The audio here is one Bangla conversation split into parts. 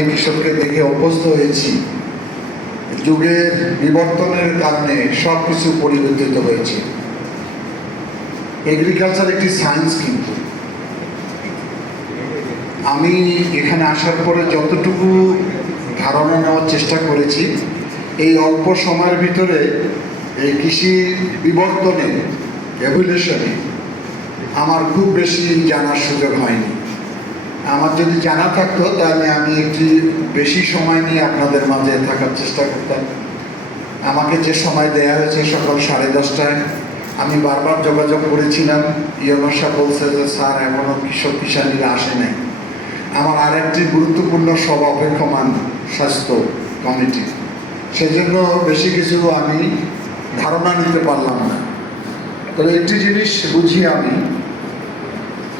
যে কৃষককে দেখে অভ্যস্ত হয়েছি, যুগের বিবর্তনের কারণে সব কিছু পরিবর্তিত হয়েছে। এগ্রিকালচার একটি সায়েন্স, কিন্তু আমি এখানে আসার পরে যতটুকু ধারণা নেওয়ার চেষ্টা করেছি, এই অল্প সময়ের ভিতরে এই কৃষির বিবর্তনে, এভলিউশনে আমার খুব বেশি জানার সুযোগ হয়নি। আমার যদি জানা থাকতো তাহলে আমি একটি বেশি সময় নিয়ে আপনাদের মাঝে থাকার চেষ্টা করতাম। আমাকে যে সময় দেয়া হয়েছে সকাল 10:30টায়, আমি বারবার যোগাযোগ করেছিলাম। ইয়নসা বলছে যে স্যার এমনও কৃষক কিষানীরা আসে নাই। আমার আরেকটি গুরুত্বপূর্ণ সভা অপেক্ষমান, স্বাস্থ্য কমিটি, সেই জন্য বেশি কিছু আমি ধারণা নিতে পারলাম না। তবে একটি জিনিস বুঝি আমি,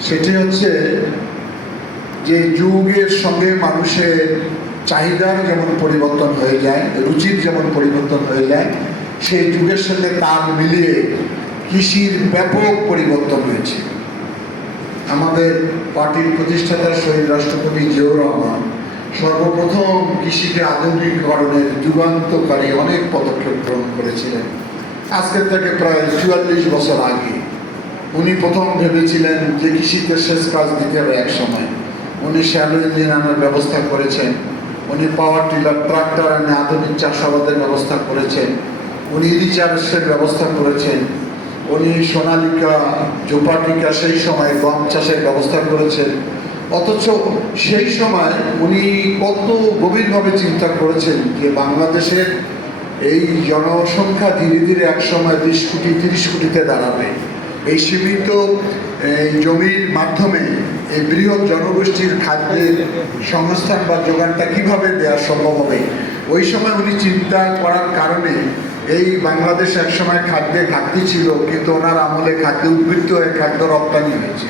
সেটি হচ্ছে যে যুগের সঙ্গে মানুষের চাহিদার যেমন পরিবর্তন হয়ে যায়, রুচির যেমন পরিবর্তন হয়ে যায়, সেই যুগের সঙ্গে তাল মিলিয়ে কৃষির ব্যাপক পরিবর্তন হয়েছে। আমাদের পার্টির প্রতিষ্ঠাতা শহীদ রাষ্ট্রপতি জিয়াউর রহমান সর্বপ্রথম কৃষিকে আধুনিকীকরণের যুগান্তকারী অনেক পদক্ষেপ গ্রহণ করেছিলেন। আজকের থেকে প্রায় 44 বছর আগে উনি প্রথম ভেবেছিলেন যে কৃষিতে সেচ কাজ দিতে হবে এক সময়। উনি শ্যালো ইঞ্জিন আনার ব্যবস্থা করেছেন, উনি পাওয়ার টিলার ট্রাক্টর এনে আধুনিক চাষাবাদের ব্যবস্থা করেছেন, উনি রিচার্জের ব্যবস্থা করেছেন, উনি সোনালিকা, জোপাটিকা সেই সময় গম চাষের ব্যবস্থা করেছেন। অথচ সেই সময় উনি কত গভীরভাবে চিন্তা করেছেন যে বাংলাদেশের এই জনসংখ্যা ধীরে ধীরে এক সময় 20 কোটি 30 কোটিতে দাঁড়াবে। এই সীমিত জমির মাধ্যমে এই বৃহৎ জনগোষ্ঠীর খাদ্যের সংস্থান বা যোগানটা কীভাবে দেওয়া সম্ভব হবে। ওই সময় উনি চিন্তা করার কারণে এই বাংলাদেশ একসময় খাদ্যে ঘাটতি ছিল, কিন্তু ওনার আমলে খাদ্য উদ্বৃত্ত হয়ে খাদ্য রপ্তানি হয়েছে।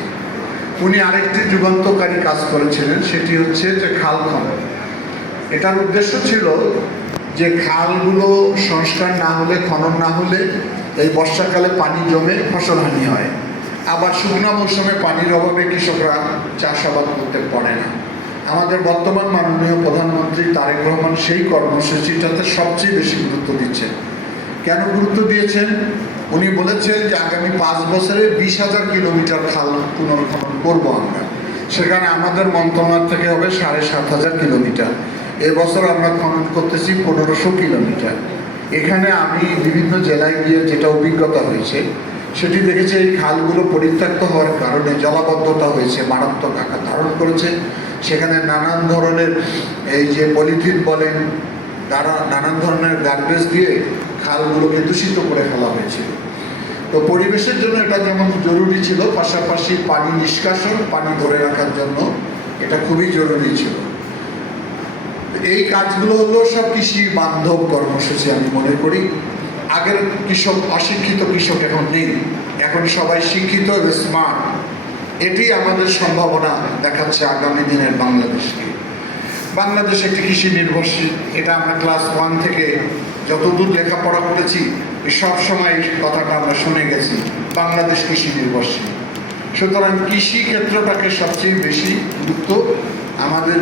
উনি আরেকটি যুগান্তকারী কাজ করেছিলেন, সেটি হচ্ছে যে খাল খনন। এটার উদ্দেশ্য ছিল যে খালগুলো সংস্কার না হলে, খনন না হলে এই বর্ষাকালে পানি জমে ফসলহানি হয়, আবার শুকনো মৌসুমে পানির অভাবে কৃষকরা চাষাবাদ করতে পারে না। আমাদের বর্তমান মাননীয় প্রধানমন্ত্রী তারেক রহমান সেই কর্মসূচিটাতে সবচেয়ে বেশি গুরুত্ব দিচ্ছেন। কেন গুরুত্ব দিয়েছেন? উনি বলেছেন যে আগামী 5 বছরে 20,000 কিলোমিটার খাল পুনর্খনন করবো আমরা। সেখানে আমাদের মন্ত্রণালয় থেকে হবে 7,500 কিলোমিটার। এবছর আমরা খনন করতেছি 1500 কিলোমিটার। এখানে আমি বিভিন্ন জেলায় গিয়ে যেটা অভিজ্ঞতা হয়েছে সেটি দেখেছি, এই খালগুলো পরিত্যক্ত হওয়ার কারণে জলাবদ্ধতা হয়েছে, মারাত্মক আকার ধারণ করেছে। সেখানে নানান ধরনের এই যে পলিথিন বলেন, নানান ধরনের গার্বেজ দিয়ে খালগুলোকে দূষিত করে ফেলা হয়েছিল। তো পরিবেশের জন্য এটা যেমন জরুরি ছিল, পাশাপাশি পানি নিষ্কাশন, পানি ধরে রাখার জন্য এটা খুবই জরুরি ছিল। এই কাজগুলো হলো সব কৃষি বান্ধব কর্মসূচি আমি মনে করি। আগের কৃষক, অশিক্ষিত কৃষক এখন নেই, এখন সবাই শিক্ষিত এবং স্মার্ট। এটি আমাদের সম্ভাবনা দেখাচ্ছে আগামী দিনের বাংলাদেশকে। বাংলাদেশ একটি কৃষি নির্ভরশীল, এটা আমরা ক্লাস 1 থেকে যতদূর লেখাপড়া করেছি সব সময় কথাটা আমরা শুনে গেছি, বাংলাদেশ কৃষি নির্ভরশীল। সুতরাং কৃষি ক্ষেত্রটাকে সবচেয়ে বেশি গুরুত্ব আমাদের